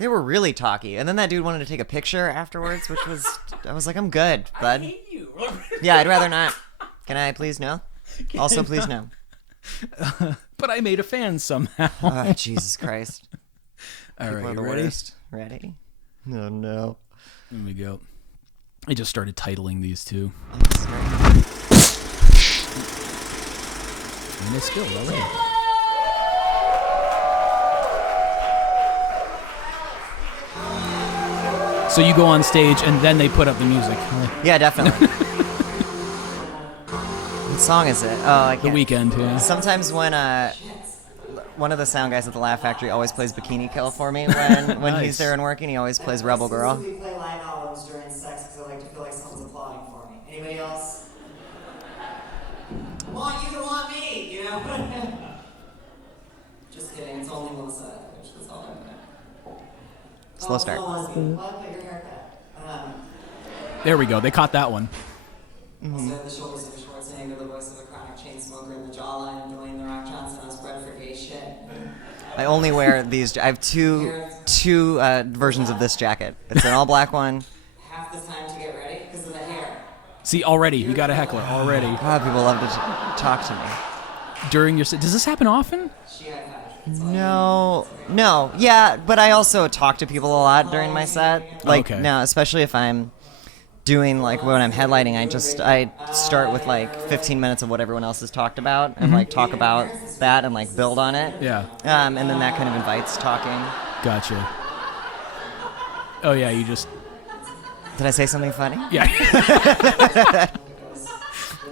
They were really talky. And then that dude wanted to take a picture afterwards, which was, I was like, I'm good, bud. I hate you. Yeah, I'd rather not. Can I please no? Also, please no. But I made a fan somehow. Oh, Jesus Christ. All right, you ready? ready? Ready? Oh, no. Here we go. I just started titling these two. I'm sorry. And they spilled already. So you go on stage and then they put up the music. Yeah, definitely. What song is it? Oh, I can't. The Weekend, yeah. Sometimes when one of the sound guys at the Laugh Factory always plays Bikini Kill for me when Nice. he's there and working. He always plays Rebel Girl. We play live albums during sex because I like to feel like someone's applauding for me. Anybody else? I want you to want me, you know? Just kidding. It's only Melissa. That's all I'm doing. Slow start. What? But your haircut. There we go. They caught that one. Also have the shoulders of a Schwarzenegger, the voice of a chronic chain smoker, and the jawline of Dwayne The Rock Johnson. I was bred for gay shit. I only wear these. I have two versions of this jacket. It's an all black one. Half the time to get ready because of the hair. See, already. You got a heckler. Already. God, people love to talk to me. During your set. Does this happen often? No, yeah, but I also talk to people a lot during my set. Like Okay. now, especially if I'm doing like when I'm headlining, I start with like 15 minutes of what everyone else has talked about and like talk about that and like build on it. Yeah. And then that kind of invites talking. Gotcha. Oh, yeah, you just... Did I say something funny? Yeah.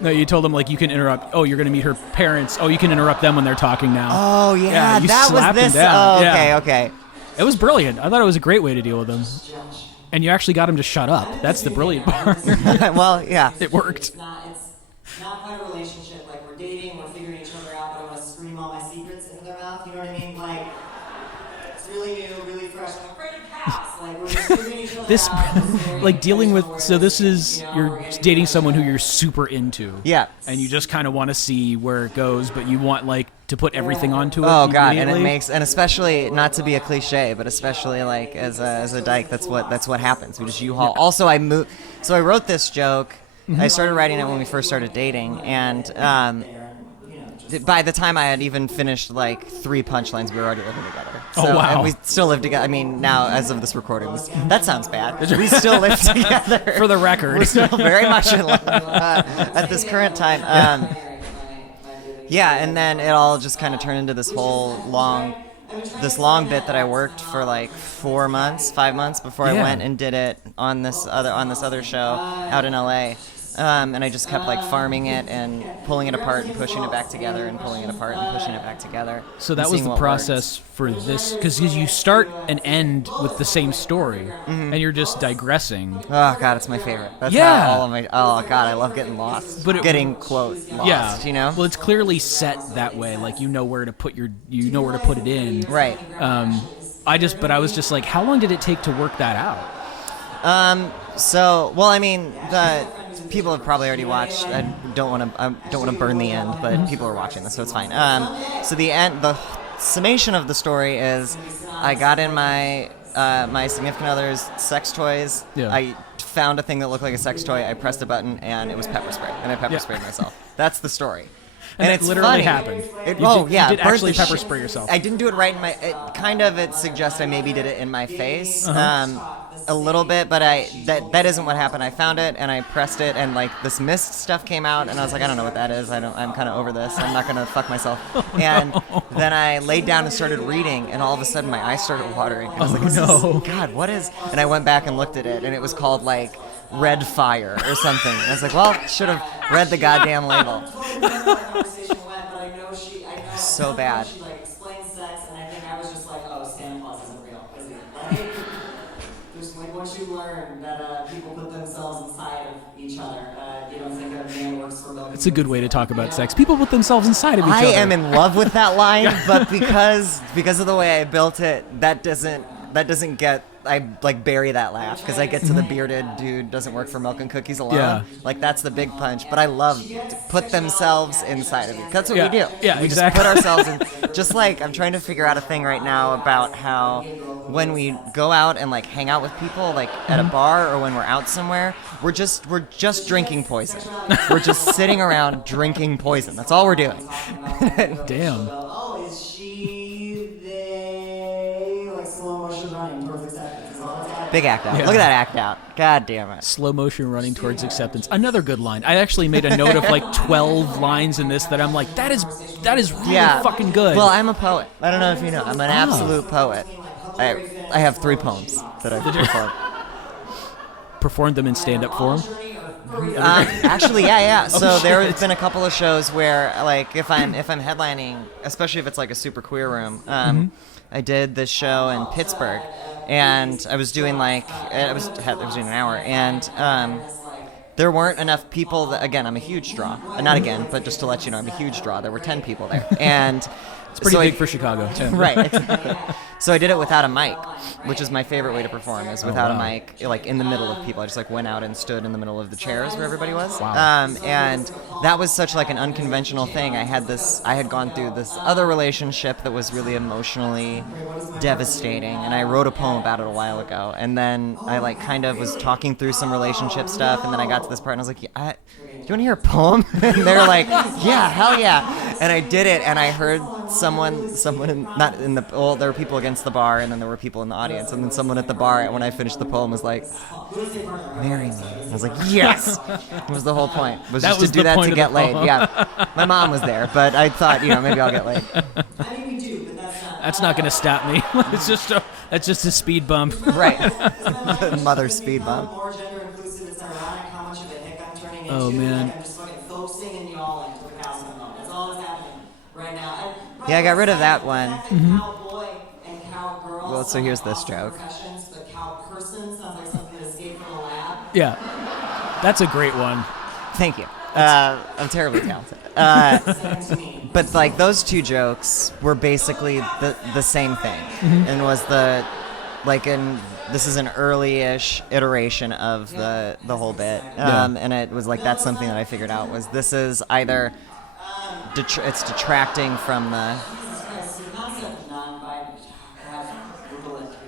No, you told them, like, you can interrupt. Oh, you're going to meet her parents. Oh, you can interrupt them when they're talking now. Oh yeah, you that was slapped him this. down. Oh, Yeah. okay. It was brilliant. I thought it was a great way to deal with them. And you actually got him to shut up. That's the brilliant part. Well, yeah. It worked. It's not quite a relationship. Like, we're dating, we're figuring each other out, but I want to scream all my secrets into their mouth. You know what I mean? Like, it's really new, really fresh. I'm afraid of cats. Like, we're just figuring each other This, out. It's very like, dealing with... forward. So this is... You know, You're we're getting dating together. someone who you're super into. Yeah. And you just kind of want to see where it goes, but you want, like, to put everything onto it. Oh god, and it immediately. makes, and especially not to be a cliche, but especially like as a dyke, that's what happens. We just U-Haul. Also, I wrote this joke. I started writing it when we first started dating, and by the time I had even finished like 3 punchlines, we were already living together. So, Oh, wow. And we still live together. I mean, now as of this recording, that sounds bad. We still live together. For the record. We're still very much in love at this current time. Yeah, and then it all just kind of turned into this whole long bit that I worked for like 5 months before I Yeah. went and did it on this other show out in LA. And I just kept like farming it and pulling it apart and pushing it back together and pulling it apart and pushing it back together. So that and was seeing the what process for this, because you start and end with the same story, and you're just digressing. worked. Oh god, it's my favorite. That's Yeah. how all of my. Oh god, I love getting lost. But getting quote lost. Yeah, You know. Well, it's clearly set that way. Like you know where to put it in. Right. But I was just like, how long did it take to work that out? So, well, I mean, the people have probably already watched. I don't want to burn the end, but people are watching this, so it's fine. So the summation of the story is, I got in my significant other's sex toys. Yeah. I found a thing that looked like a sex toy. I pressed a button, and it was pepper spray, and I pepper sprayed myself. That's the story. And that it's literally funny. happened. You You did burned actually the pepper shit- spray yourself. I didn't do it right in my. It suggests I maybe did it in my face, a little bit, but that isn't what happened. I found it and I pressed it, and like this mist stuff came out, and I was like, I don't know what that is. I'm kind of over this. I'm not gonna fuck myself. And then I laid down and started reading, and all of a sudden my eyes started watering. And I was like, God, what is? And I went back and looked at it, and it was called like Red Fire or something. And I was like, well, should have read the goddamn label. So bad. She like explained sex, and I think I was just like, oh, Santa Claus isn't real, is he? Like, just like once you learn that people put themselves inside of each other, you don't think a man works for milk. It's a good way to talk about sex. People put themselves inside of each I other. am in love with that line, but because of the way I built it, that doesn't get like bury that laugh because I get to the bearded dude doesn't work for milk and cookies alone. Yeah. Like that's the big punch. But I love to put themselves inside of you. That's what we do. Yeah, we exactly. just put ourselves in. Just like I'm trying to figure out a thing right now about how when we go out and like hang out with people like at a bar or when we're out somewhere, we're just drinking poison. We're just sitting around drinking poison. That's all we're doing. Damn. Oh, is she, they, like slow motion running towards acceptance. Is all that's happening. Big act out. Yeah. Look at that act out. God damn it. Slow motion running towards acceptance. Another good line. I actually made a note of like 12 lines in this that I'm like, that is really fucking good. Well, I'm a poet. I don't know if you know. I'm an absolute poet. I have 3 poems that I've performed. Performed them in stand-up form. Actually, yeah. So there have been a couple of shows where, like, if I'm headlining, especially if it's like a super queer room, I did this show in Pittsburgh, and I was doing like I was doing an hour, and there weren't enough people. That, again, I'm a huge draw. Not again, but just to let you know, I'm a huge draw. There were 10 people there, and It's pretty big for Chicago, too. Right, exactly. So I did it without a mic, which is my favorite way to perform, is without a mic, like in the middle of people. I just like went out and stood in the middle of the chairs where everybody was. Wow. And that was such like an unconventional thing. I had gone through this other relationship that was really emotionally devastating, and I wrote a poem about it a while ago. And then I like kind of was talking through some relationship stuff, and then I got to this part and I was like, do you want to hear a poem? And they were like, yeah, hell yeah. And I did it, and I heard someone there were people against the bar, and then there were people in the audience, and then someone at the bar, when I finished the poem, was like, marry me. I was like, yes. It was the whole point. Was That just was to do the that point to of get the laid. poem. Yeah. My mom was there, but I thought, maybe I'll get laid. I mean, we do, but that's not. That's not going to stop me. That's just a speed bump. Right. Mother speed bump. More gender inclusive. It's ironic how much of a hick I'm turning into. Oh, man. Like, I'm just fucking focusing and yawling to the cows come home. That's all that's happening right now. Yeah, I got rid of that one. Cowboy and cowgirl. Well, so here's this joke. Professions, but cow person sounds like something that escaped from a lab. Yeah. That's a great one. Thank you. I'm terribly talented. But like those 2 jokes were basically the same thing, and was this is an early-ish iteration of the whole bit, and it was like that's something that I figured out was this is either it's detracting from the.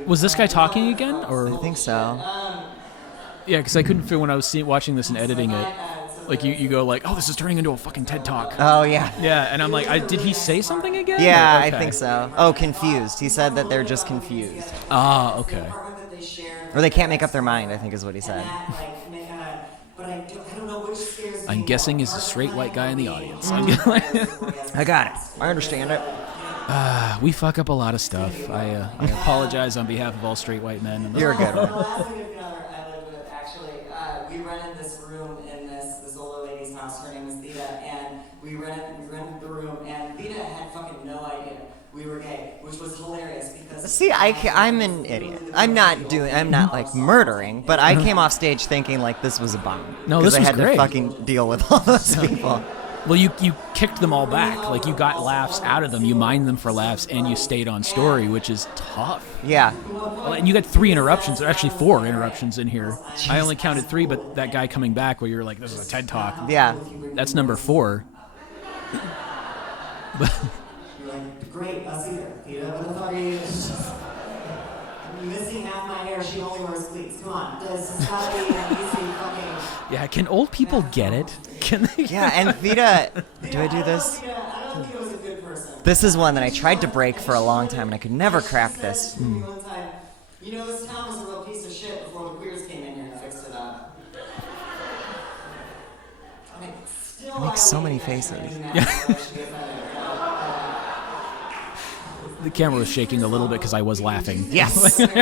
Was this guy talking again, or? I think so. Yeah, because I couldn't feel when I was watching this and editing it. Like you go like, oh, this is turning into a fucking TED Talk. Oh yeah. Yeah, and I'm like, did he say something again? Yeah, Or- okay. I think so. Oh, confused. He said that they're just confused, Ah, okay. or they can't make up their mind. I think is what he said. I'm guessing he's a straight white guy in the audience. I got it. I understand it. We fuck up a lot of stuff. I apologize on behalf of all straight white men. You're a good one. The last significant other I lived with, actually, we rented this room in this older lady's house. Her name was Theta, and we rented the room, and Theta had fucking no idea we were gay, which was hilarious because. See, I'm an idiot. I'm not like murdering, but I came off stage thinking like this was a bomb. No, this I was had great. to fucking deal with all those people. Well, you kicked them all back. Like, you got laughs out of them. You mined them for laughs, and you stayed on story, which is tough. Yeah. Well, and you got 3 interruptions. Or actually 4 interruptions in here. I only counted 3, but that guy coming back where you're like, this is a TED Talk. Yeah. That's number 4. You're like, great, I'll see her. Theta, what the fuck are you? I'm missing half my hair. She only wears pleats. Come on. This is not be an easy fucking. Yeah, can old people get it? Can they? Yeah, and Vita, do I do this? I don't think it was a good person. This is one that I tried to break for a long time, and I could never crack this. One time, this town was a real piece of shit before the queers came in here and fixed it up. I mean, still I make so many faces. The camera was shaking a little bit because I was laughing. Yes. So this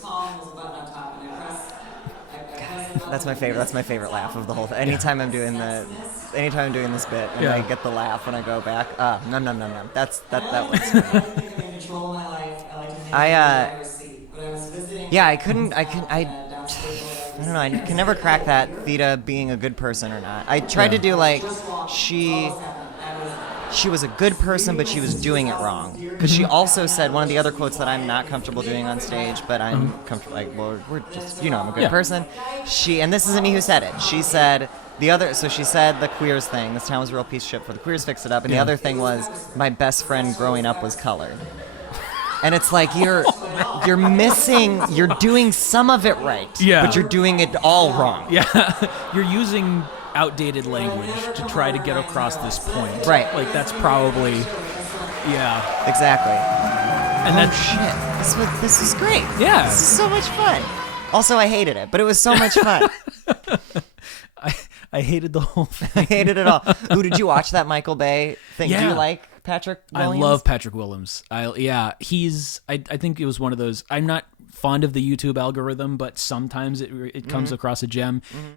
column was a button on top, and I pressed That's my favorite. That's my favorite laugh of the whole thing. Anytime I'm doing this bit, and I get the laugh when I go back. Num num num num. That one's funny. I don't know. I can never crack that Theta being a good person or not. I tried to do like she she was a good person, but she was doing it wrong. Because she also said one of the other quotes that I'm not comfortable doing on stage, but I'm comfortable. Like, well, we're just, I'm a good person. And this isn't me who said it. She said she said the queers thing. This town was a real piece of shit for the queers. Fix it up. And the other thing was my best friend growing up was colored. And it's like you're missing. You're doing some of it right, but you're doing it all wrong. Yeah, you're using outdated language to try to get across this point. Right. Like that's probably, exactly. And then shit. This is great. Yeah. This is so much fun. Also, I hated it, but it was so much fun. I hated the whole thing. I hated it all. Ooh, did you watch that Michael Bay thing? Yeah. Do you like Patrick Williams? I love Patrick Willems. He's. I think it was one of those. I'm not fond of the YouTube algorithm, but sometimes it comes across a gem.